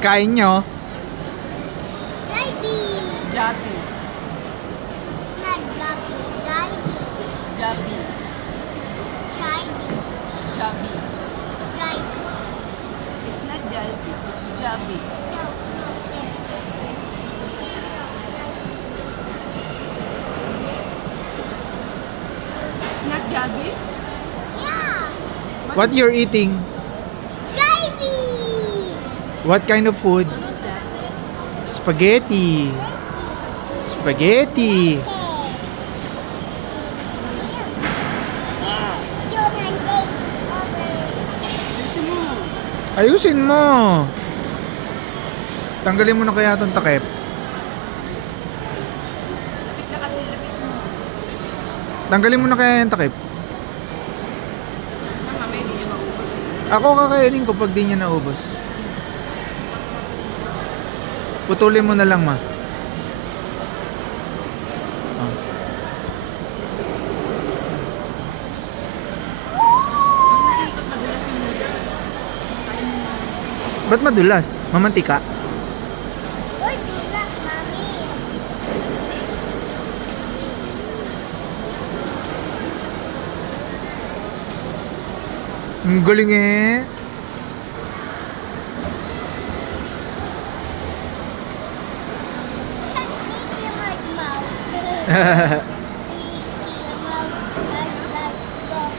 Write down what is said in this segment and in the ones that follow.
Kain nyo. Jollibee. Jabi. It's not Jollibee. Jollibee. Jabi. Jollibee. Jabi. Jollibee. It's not Jalbi. It's Jabi. No, no, there. It's not Jabi? Yeah. What you're eating? Jollibee. What kind of food? What is that? Spaghetti. Spaghetti. Yes, you're not taking over. Ito mo. Ayusin mo. Tanggalin mo na kaya itong takip. Lapit na kasi, lapit mo. Tanggalin mo na kaya yung takip. Sa mamaya, hindi niya maubos. Ako kakainin ko pag di niya naubos. Putulin mo na lang, ma. Oh. Mas naikot, madulas yung noodles. Kain mo na. Ba't madulas? Mamantika? Or do that, mommy. Ang galing eh. Make him like mouse. Make him mouse. Like, go.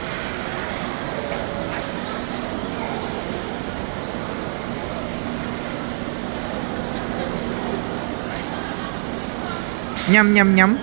Nyam nyam nyam.